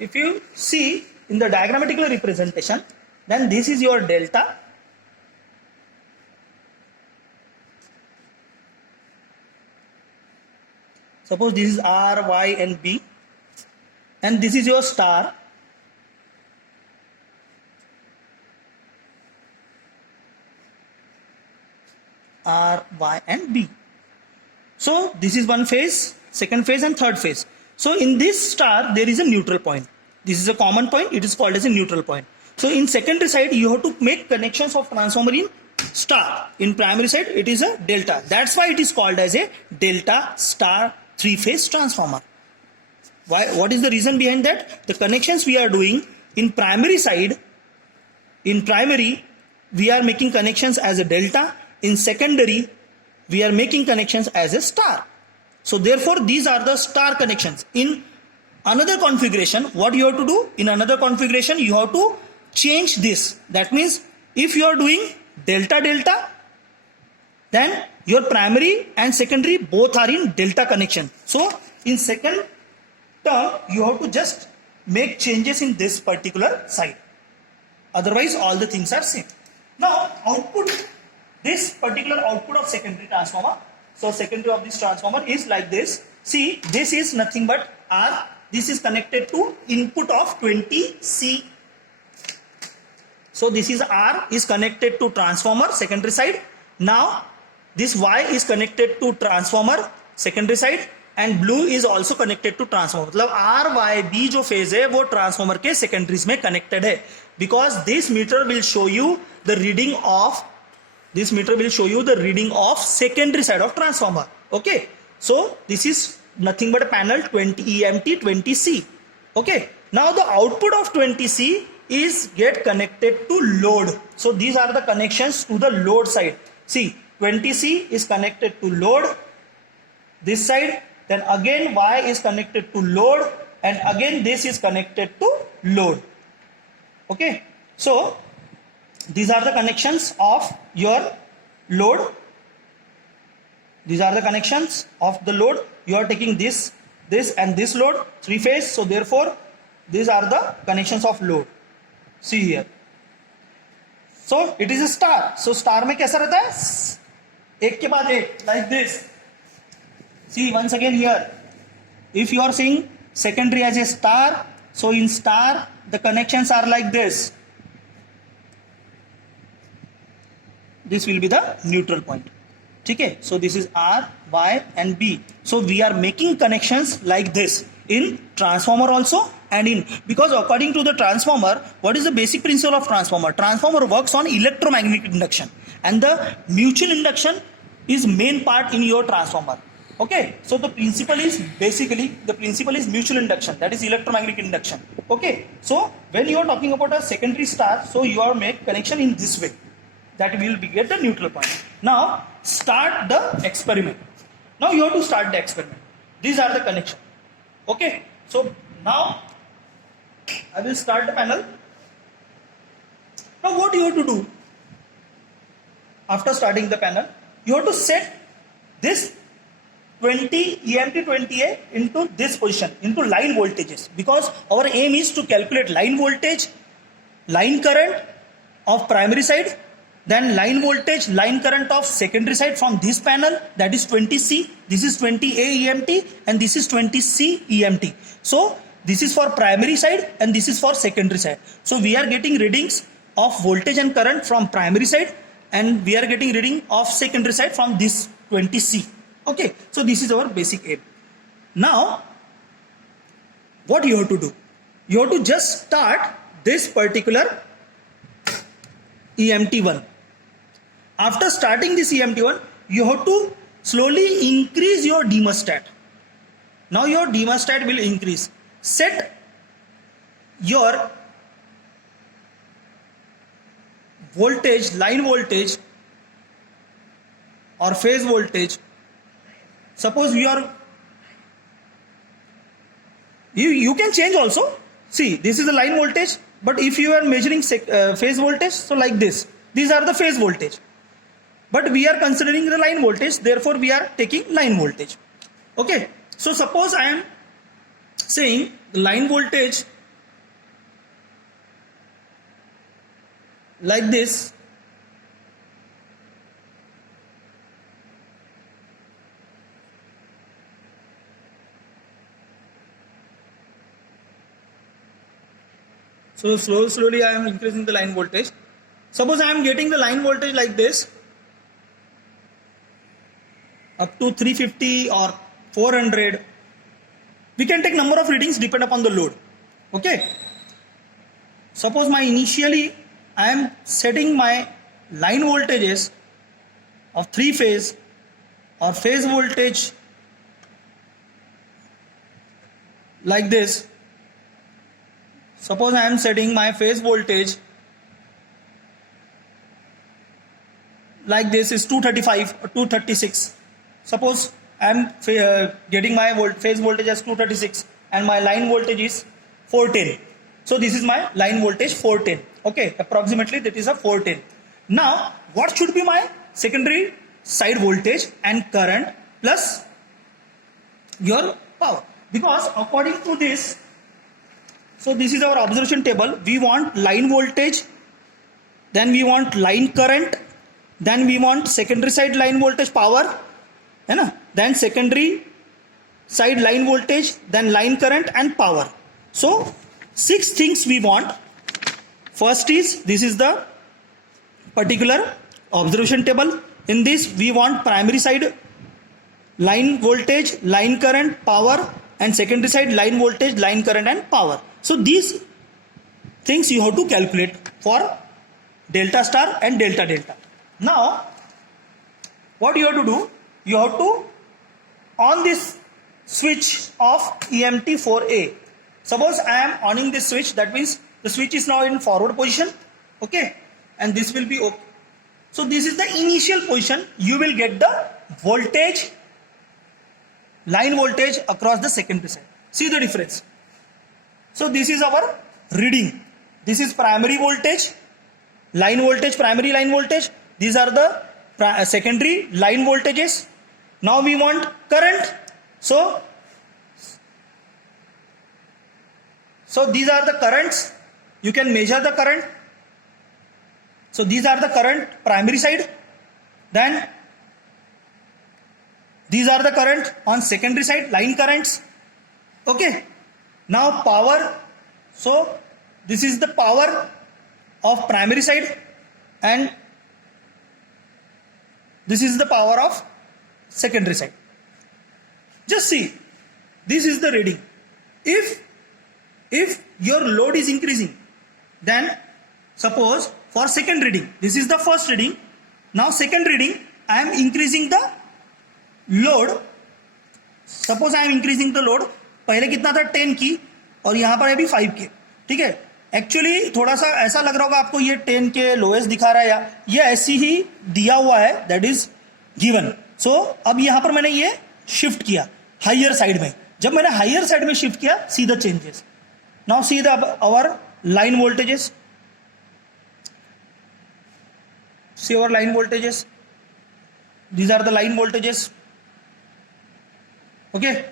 if you see in the diagrammatical representation, then this is your delta. Suppose this is R, Y and B, and this is your star. R, Y and B. So this is one phase, second phase and third phase. So in this star there is a neutral point. This is a common point, it is called as a neutral point. So in secondary side you have to make connections of transformer in star. In primary side it is a delta. That's why it is called as a delta star three-phase transformer. Why? What is the reason behind that? The connections we are doing in primary side, in primary we are making connections as a delta. In secondary, we are making connections as a star. So therefore, these are the star connections. In another configuration, what you have to do? In another configuration, you have to change this. That means, if you are doing delta delta, then your primary and secondary both are in delta connection. So in second term, you have to just make changes in this particular side. Otherwise, all the things are same. Now, output. This particular output of secondary transformer, so secondary of this transformer is like this. See, this is nothing but R. This is connected to input of 20C. So this is R is connected to transformer secondary side. Now this Y is connected to transformer secondary side and blue is also connected to transformer. मतलब R, Y, B जो phase है वो transformer के secondaries में connected है. Because this meter will show you the reading of secondary side of transformer. Okay, so this is nothing but a panel 20 EMT 20C. Okay, now the output of 20C is get connected to load. So these are the connections to the load side. See, 20C is connected to load this side, then again Y is connected to load, and again this is connected to load. Okay, so these are the connections of your load. These are the connections of the load. You are taking this and this load, three phase. So therefore, these are the connections of load. See here. So it is a star. So star में कैसा रहता है? एक के बाद एक, like this. See once again here. If you are seeing secondary as a star, so in star the connections are like this. This will be the neutral point. Okay, so this is R, Y and B. So we are making connections like this in transformer also and in, because according to the transformer, what is the basic principle of transformer? Transformer works on electromagnetic induction and the mutual induction is main part in your transformer. Okay, so the principle is mutual induction, that is electromagnetic induction. Okay, so when you are talking about a secondary star, so you are make connection in this way. That will be get the neutral point. Now start the experiment. Now you have to start the experiment. These are the connection. Okay. So now I will start the panel. Now what you have to do after starting the panel? You have to set this 20 EMT 20A into this position, into line voltages, because our aim is to calculate line voltage, line current of primary side, then line voltage, line current of secondary side from this panel, that is 20C, this is 20A EMT and this is 20C EMT. So this is for primary side and this is for secondary side. So we are getting readings of voltage and current from primary side and we are getting reading of secondary side from this 20C. Okay, so this is our basic aim. Now what you have to do? You have to just start this particular EMT1. After starting this EMT1, you have to slowly increase your thermostat. Now your thermostat will increase. Set your voltage, line voltage or phase voltage. Suppose you can change also. See, this is the line voltage, but if you are measuring phase voltage, so like this, these are the phase voltage. But we are considering the line voltage, therefore we are taking line voltage. Okay, so suppose I am saying the line voltage like this. So slowly I am increasing the line voltage. Suppose I am getting the line voltage like this, up to 350 or 400. We can take number of readings depend upon the load. Okay. Suppose initially I am setting my line voltages of 3 phase or phase voltage like this. Suppose I am setting my phase voltage like this is 235 or 236. Suppose I am getting my phase voltage as 236 and my line voltage is 410. So this is my line voltage 410. Okay, approximately that is a 410. Now what should be my secondary side voltage and current plus your power? Because according to this, so this is our observation table. We want line voltage, then we want line current, then we want secondary side line voltage power, then secondary side line voltage, then line current and power. So 6 things we want. First is, this is the particular observation table. In this we want primary side line voltage, line current, power, and secondary side line voltage, line current and power. So these things you have to calculate for delta star and delta delta. Now what you have to do, you have to on this switch of EMT4A. Suppose I am owning this switch, that means the switch is now in forward position, okay, and this will be okay. So this is the initial position. You will get the voltage, line voltage across the secondary side. See the difference. So this is our reading. This is primary voltage, line voltage, primary line voltage. These are the secondary line voltages. Now we want current. So these are the currents. You can measure the current. So these are the current primary side. Then these are the current on secondary side, line currents. Okay. Now power. So this is the power of primary side and this is the power of secondary side. Just see, this is the reading. If your load is increasing, then suppose for second reading, this is the first reading. Now second reading, I am increasing the load. Suppose I am increasing the load. पहले कितना था 10 की और यहाँ पर अभी 5 के. ठीक है. एक्चुअली थोड़ा सा ऐसा लग रहा होगा आपको ये 10 के लोएस्ट दिखा रहा है, या ये ऐसी ही दिया हुआ है, दैट इज गिवन. सो अब यहाँ पर मैंने ये शिफ्ट किया हायर साइड में. जब मैंने हायर साइड में शिफ्ट किया, see the changes. Now see the our line voltages. See our line voltages. These are the line voltages. Okay.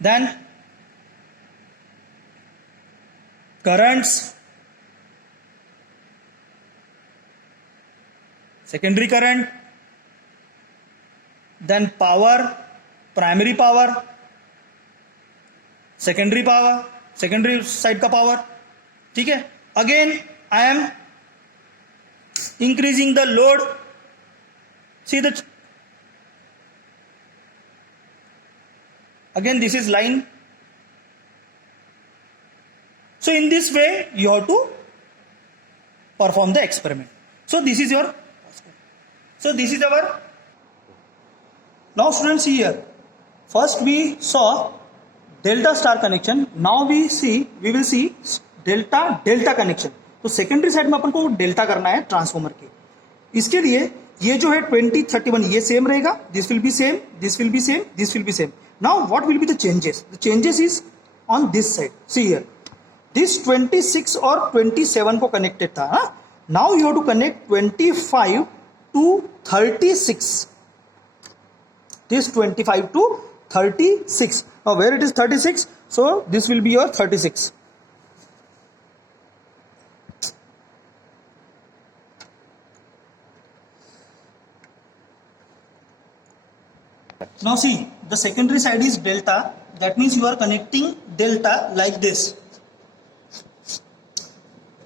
Then currents, secondary current, then power, primary power, secondary power, secondary side का power. ठीक है. Again I am increasing the load. See the again this is line. So in this way you have to perform the experiment. So this is your, so this is our. Now students, see here, first we saw delta star connection. Now we will see delta delta connection. तो secondary side में अपन को delta करना है transformer के. इसके लिए ये जो है 2031 ये सेम रहेगा. This will be same, this will be same, this will be same. Now what will be the changes? The changes is on this side. See here, this 26 और 27 को कनेक्टेड था. Now you have to connect 25 to 36. This 25 to 36. Now where it is 36, so this will be your 36. Now see, the secondary side is delta. That means you are connecting delta like this.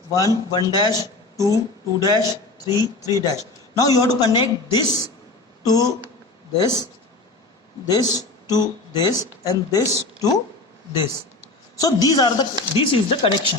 1, 1 dash, 2, 2 dash, 3, 3 dash. Now you have to connect this to this, this to this, and this to this. So this is the connection.